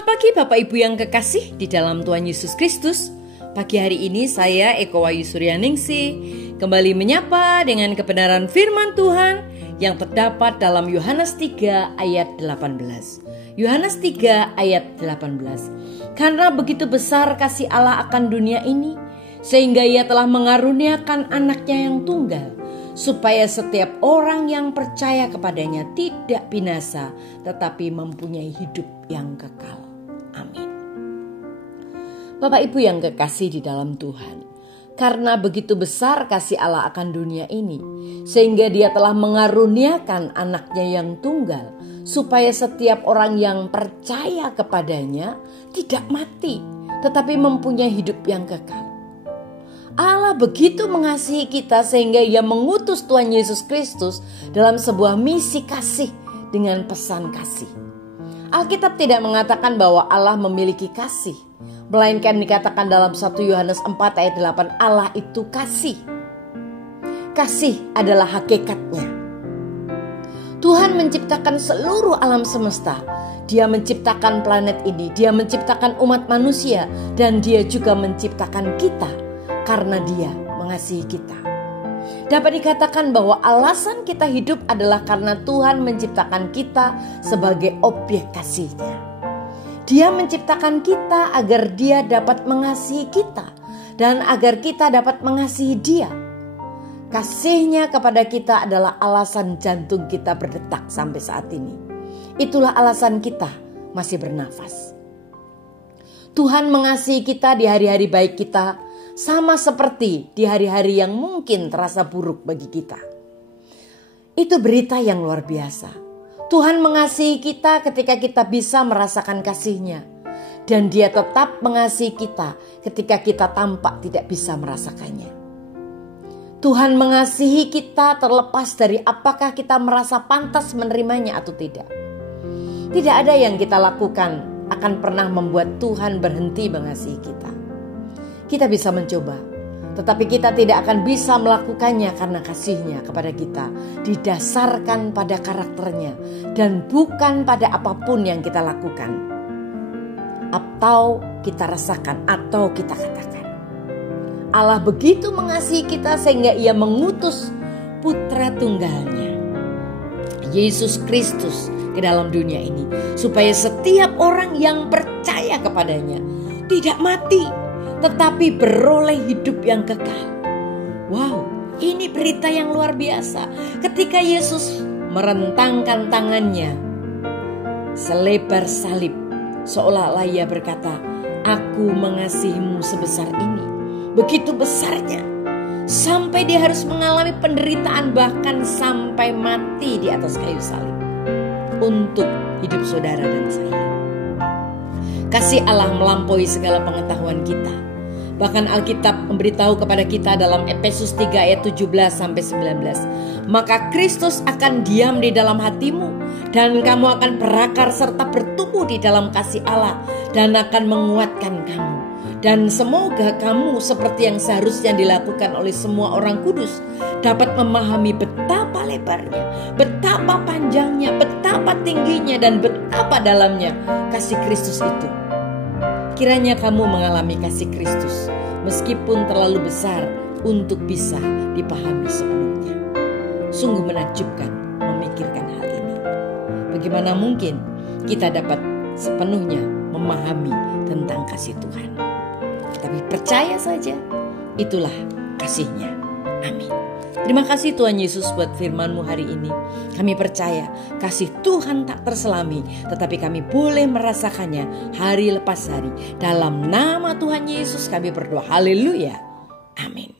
Selamat pagi Bapak Ibu yang kekasih di dalam Tuhan Yesus Kristus. Pagi hari ini saya Eko Wayu Suryaningsih kembali menyapa dengan kebenaran firman Tuhan yang terdapat dalam Yohanes 3 ayat 18. Yohanes 3 ayat 18. Karena begitu besar kasih Allah akan dunia ini, sehingga Ia telah mengaruniakan anaknya yang tunggal, supaya setiap orang yang percaya kepadanya tidak binasa, tetapi mempunyai hidup yang kekal. Amin. Bapak Ibu yang kekasih di dalam Tuhan, karena begitu besar kasih Allah akan dunia ini, sehingga Dia telah mengaruniakan anaknya yang tunggal, supaya setiap orang yang percaya kepadanya tidak mati, tetapi mempunyai hidup yang kekal. Allah begitu mengasihi kita sehingga Ia mengutus Tuhan Yesus Kristus dalam sebuah misi kasih dengan pesan kasih. Alkitab tidak mengatakan bahwa Allah memiliki kasih, melainkan dikatakan dalam 1 Yohanes 4 ayat 8, Allah itu kasih. Kasih adalah hakikatnya. Tuhan menciptakan seluruh alam semesta. Dia menciptakan planet ini, Dia menciptakan umat manusia, dan Dia juga menciptakan kita. Karena Dia mengasihi kita. Dapat dikatakan bahwa alasan kita hidup adalah karena Tuhan menciptakan kita sebagai objek kasih-Nya. Dia menciptakan kita agar Dia dapat mengasihi kita dan agar kita dapat mengasihi Dia. Kasih-Nya kepada kita adalah alasan jantung kita berdetak sampai saat ini. Itulah alasan kita masih bernafas. Tuhan mengasihi kita di hari-hari baik kita, sama seperti di hari-hari yang mungkin terasa buruk bagi kita. Itu berita yang luar biasa. Tuhan mengasihi kita ketika kita bisa merasakan kasih-Nya. Dan Dia tetap mengasihi kita ketika kita tampak tidak bisa merasakannya. Tuhan mengasihi kita terlepas dari apakah kita merasa pantas menerimanya atau tidak. Tidak ada yang kita lakukan akan pernah membuat Tuhan berhenti mengasihi kita. Kita bisa mencoba, tetapi kita tidak akan bisa melakukannya karena kasih-Nya kepada kita didasarkan pada karakternya dan bukan pada apapun yang kita lakukan atau kita rasakan atau kita katakan. Allah begitu mengasihi kita sehingga Ia mengutus putra tunggalnya, Yesus Kristus, ke dalam dunia ini, supaya setiap orang yang percaya kepadanya tidak mati, tetapi beroleh hidup yang kekal. Wow, ini berita yang luar biasa. Ketika Yesus merentangkan tangannya selebar salib, seolah-olah Ia berkata, aku mengasihimu sebesar ini. Begitu besarnya, sampai Dia harus mengalami penderitaan, bahkan sampai mati di atas kayu salib untuk hidup saudara dan saya. Kasih Allah melampaui segala pengetahuan kita. Bahkan Alkitab memberitahu kepada kita dalam Efesus 3 ayat 17-19. Maka Kristus akan diam di dalam hatimu, dan kamu akan berakar serta bertumbuh di dalam kasih Allah, dan akan menguatkan kamu. Dan semoga kamu seperti yang seharusnya dilakukan oleh semua orang kudus, dapat memahami betapa lebarnya, betapa panjangnya, betapa tingginya, dan betapa dalamnya kasih Kristus itu. Kiranya kamu mengalami kasih Kristus meskipun terlalu besar untuk bisa dipahami sepenuhnya. Sungguh menakjubkan memikirkan hal ini. Bagaimana mungkin kita dapat sepenuhnya memahami tentang kasih Tuhan? Tapi percaya saja, itulah kasih-Nya. Amin. Terima kasih Tuhan Yesus buat firman-Mu hari ini. Kami percaya kasih Tuhan tak terselami, tetapi kami boleh merasakannya hari lepas hari. Dalam nama Tuhan Yesus kami berdoa. Haleluya. Amin.